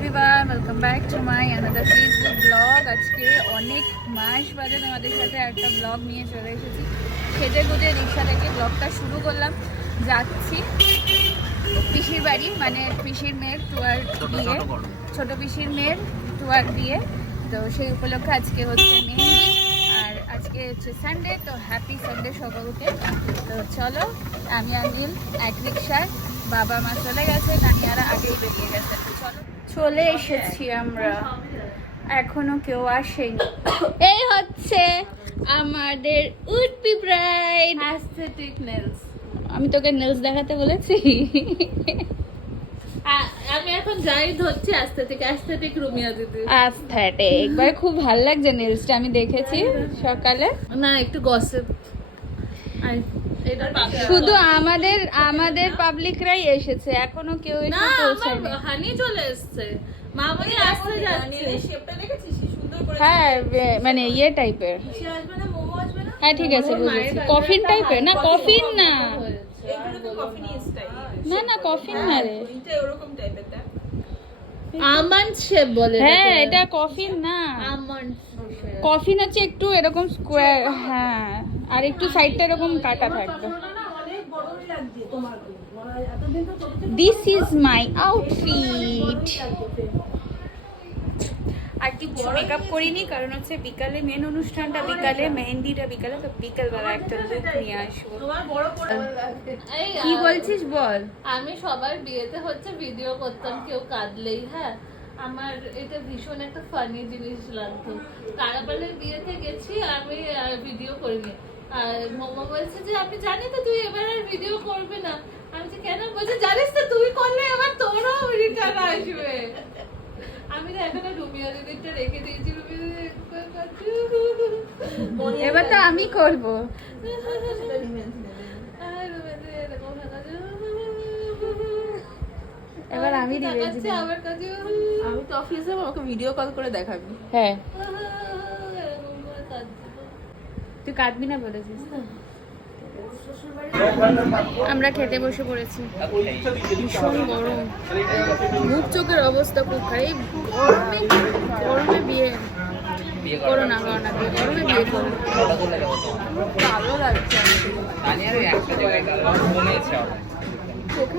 Everyone, welcome back to my another Facebook blog. আজকে অনেক মাস বাদে তোমাদের সাথে একটা ব্লগ নিয়ে চলে এসেছি। খেতে খুঁজে রিক্সা থেকে ব্লগটা শুরু করলাম। যাচ্ছি পিসির বাড়ি, মানে পিসির মেয়ের টুয়ার দিয়ে, ছোটো পিসির মেয়ের টুয়ার দিয়ে। তো সেই উপলক্ষে আজকে হচ্ছে মেহেন্দি, আর আজকে হচ্ছে সানডে। তো হ্যাপি সানডে সকলকে। তো চলো, আমি আনিল এক রিক্সায়, বাবা মা চলে গেছে, নানিয়ারা আগেই বেরিয়ে গেছে। চলো, চলে এসেছি আমরা, এখনো কেউ আসেনি। এই হচ্ছে আমাদের উডপি ব্রাইড অ্যাস্থেটিক নেলস। আমি তোকে নেলস দেখাতে বলেছি। আমি এখন যাই ধরছি অ্যাস্থেটিক রুমিয়া দিদি। অ্যাস্থেটিক ভাই, খুব ভালো লাগছে নেলসটা, আমি দেখেছি সকালে। না, একটু গসিপ। শুধু আমাদের পাবলিকরাই এসেছে, এখনো কেউ এসে পৌঁছায়নি। হানি চলে এসেছে, মামনি আসতে যাচ্ছে। শেপটা দেখেছিস সুন্দর করে? হ্যাঁ, মানে ইয়ে টাইপের। সে আসবে না, মোমো আসবে না। হ্যাঁ ঠিক আছে, বুঝেছি। কফিন টাইপের না, কফিন না, এগুলো তো কফিনি স্টাইল। না না কফিন না রে, এটা এরকম টাইপের টা। আমন্ড শেপ বলে। হ্যাঁ এটা কফিন না, আমন্ড। কফিন হচ্ছে একটু এরকম স্কোয়ার, হ্যাঁ, আর একটু সাইডটা এরকম কাটা থাকবে। অনেক বড়ই লাগছে তোমাকে। এতদিন তো দিস ইজ মাই আউটফিট। আর কিছু মেকআপ করিনি, কারণ হচ্ছে বিকালে মেন অনুষ্ঠানটা বিকালে, মেহেন্দিটা বিকালে, তো বিকালবেলা একটা লুক নিয়ে আসবো। তোমার বড় বড় লাগছে। কি বলছিস বল? আমি সবার বিয়েতে হচ্ছে ভিডিও করতাম, কেউ কাঁদলেই। হ্যাঁ, আমার এটা ভীষণ একটা ফানি জিনিস লাগতো। কারাপালের বিয়েতে গেছি, আমি ভিডিও করিনি। আর মোমো বলছে যে আমি জানি তো তুই এবার আর ভিডিও করবি না। আমি যে কেন? বলছে জানিস তো তুই করলে এবার তোরও রিটার্ন আসবে। আমি তো এখনো রুমিয়া দিদিটা রেখে দিয়েছি। এবার তো আমি করব। এবার আমি দেখাচ্ছি আমার কাছে। আমি তো অফিসে, আমাকে ভিডিও কল করে দেখাবি। হ্যাঁ, তুই কাঁদবি না বলেছিস। আমরা খেতে বসে পড়েছি, ভীষণ গরম, মুখ চোখের অবস্থা খুব খারাপ। গরমে গরমে বিয়ে করো না, করো না বিয়ে, গরমে বিয়ে করো। ভালো লাগছে। চোখে